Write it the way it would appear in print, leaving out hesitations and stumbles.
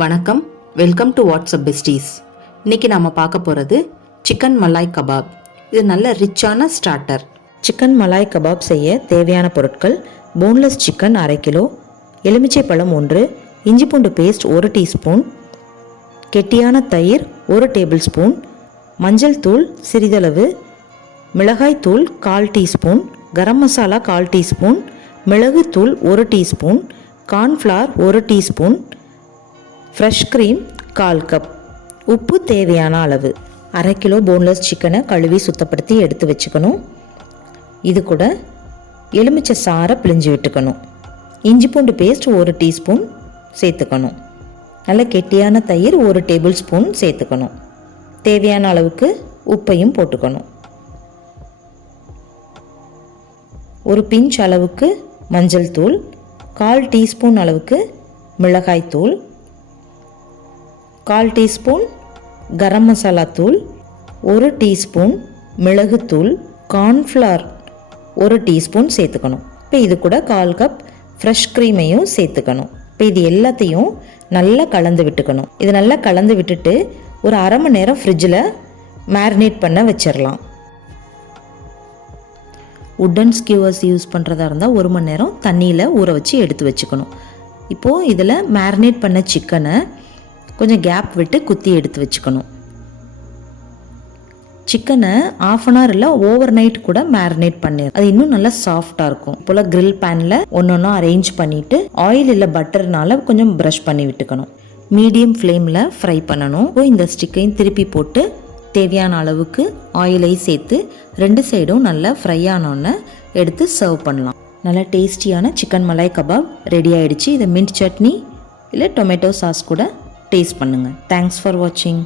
வணக்கம், welcome to WhatsApp besties. இன்றைக்கி நாம் பார்க்க போகிறது சிக்கன் மலாய் கபாப். இது நல்ல ரிச்சான ஸ்டார்டர். சிக்கன் மலாய் கபாப் செய்ய தேவையான பொருட்கள்: போன்லெஸ் சிக்கன் 1/2 கிலோ, எலுமிச்சை பழம் 1, இஞ்சி பூண்டு பேஸ்ட் 1 டீஸ்பூன், கெட்டியான தயிர் 1 டேபிள் ஸ்பூன், மஞ்சள் தூள் சிறிதளவு, மிளகாய் தூள் 1/4 டீஸ்பூன், கரம் மசாலா 1/4 டீஸ்பூன், மிளகுத்தூள் 1 teaspoon, cornflour 1 teaspoon, fresh cream 1/4 cup, உப்பு தேவையான அளவு. 1/2 கிலோ போன்லெஸ் சிக்கனை கழுவி சுத்தப்படுத்தி எடுத்து வச்சுக்கணும். இது கூட எலுமிச்சை சாறை பிழிஞ்சு விட்டுக்கணும். இஞ்சி பூண்டு பேஸ்ட் 1 டீஸ்பூன் சேர்த்துக்கணும். நல்ல கெட்டியான தயிர் 1 டேபிள் ஸ்பூன் சேர்த்துக்கணும். தேவையான அளவுக்கு உப்பையும் போட்டுக்கணும். ஒரு பிஞ்ச் அளவுக்கு மஞ்சள் தூள், 1/4 டீஸ்பூன் அளவுக்கு மிளகாய் தூள், 1/4 டீஸ்பூன் கரம் மசாலா தூள், 1 டீஸ்பூன் மிளகுத்தூள், கார்ன்ஃப்ளவர் 1 டீஸ்பூன் சேர்த்துக்கணும். இப்போ இது கூட 1/4 கப் ஃப்ரெஷ் க்ரீமையும் சேர்த்துக்கணும். இப்போ இது எல்லாத்தையும் நல்லா கலந்து விட்டுக்கணும். இது நல்லா கலந்து விட்டுட்டு ஒரு 1/2 மணி நேரம் ஃப்ரிட்ஜில் மேரினேட் பண்ண வச்சிடலாம். உட்டன் ஸ்கியூவர்ஸ் யூஸ் பண்ணுறதா இருந்தால் 1 மணி நேரம் தண்ணியில் ஊற வச்சு எடுத்து வச்சுக்கணும். இப்போது இதில் மேரினேட் பண்ண சிக்கனை கொஞ்சம் கேப் விட்டு குத்தி எடுத்து வச்சுக்கணும். சிக்கனை 1/2 அன் ஹவர் இல்லை ஓவர் நைட் கூட மேரினேட் பண்ணிடு, அது இன்னும் நல்லா சாஃப்டாக இருக்கும். போல் கிரில் பேனில் ஒன்று அரேஞ்ச் பண்ணிவிட்டு ஆயில் இல்லை பட்டர்னால கொஞ்சம் ப்ரஷ் பண்ணி விட்டுக்கணும். மீடியம் ஃப்ளேமில் ஃப்ரை பண்ணணும். இந்த ஸ்டிக்கையும் திருப்பி போட்டு தேவையான அளவுக்கு ஆயிலை சேர்த்து 2 சைடும் நல்லா ஃப்ரை ஆனோன்னு எடுத்து சர்வ் பண்ணலாம். நல்லா டேஸ்டியான சிக்கன் மலாய் கபாப் ரெடி ஆகிடுச்சு. இதை மின்ட் சட்னி இல்லை டொமேட்டோ சாஸ் கூட டேஸ்ட் பண்ணுங்கள். தேங்க்ஸ் ஃபார் வாட்சிங்.